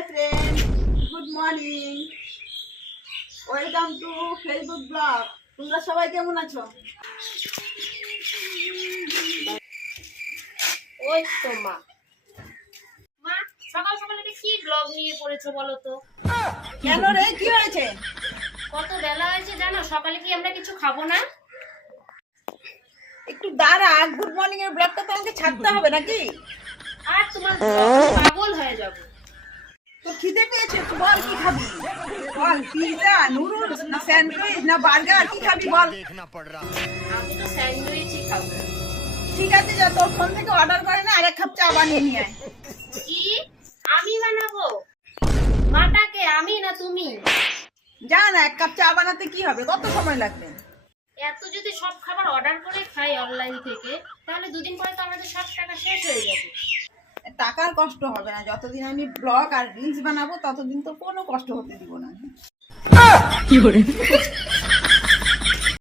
Hi friend, good morning, welcome to Facebook blog. তোমরা সবাই কেমন আছো? ওই তো মা মা সকাল সকাল এটা কি ব্লগ নিয়ে পড়েছো বলো তো? কেন রে, কি হয়েছে? কত বেলা হয়েছে জানো? সকালে কি আমরা কিছু খাবো না? একটু দাঁড়া, গুড মর্নিং এর ব্লগটা তো আমাকে ছাড়তে হবে নাকি? আর তোমার vlog পাগল হয়ে যাবো। তো খিদে পেয়েছে, তুই বল কি খাবি? বল, পিৎজা, নুডলস না স্যান্ডউইচ না বার্গার, কি খাবি বল? আমি তো স্যান্ডউইচই খাবো। ঠিক আছে, যা তোর ফোন থেকে অর্ডার করে না, আর এক কাপ চা বানিয়ে নিয়ে আয়। কি আমি বানাবো? মাটাকে আমি না তুমি? যা না, এক কাপ চা বানাতে কি হবে, কত সময় লাগবে? এত যদি সব খাবার অর্ডার করে খাই অনলাইন থেকে, তাহলে দুদিন পরে তো আমাদের সব টাকা শেষ হয়ে যাবে। টাকার কষ্ট হবে না, যতদিন আমি ব্লগ আর রিলস বানাবো ততদিন তো কোনো কষ্ট হতে দিব না।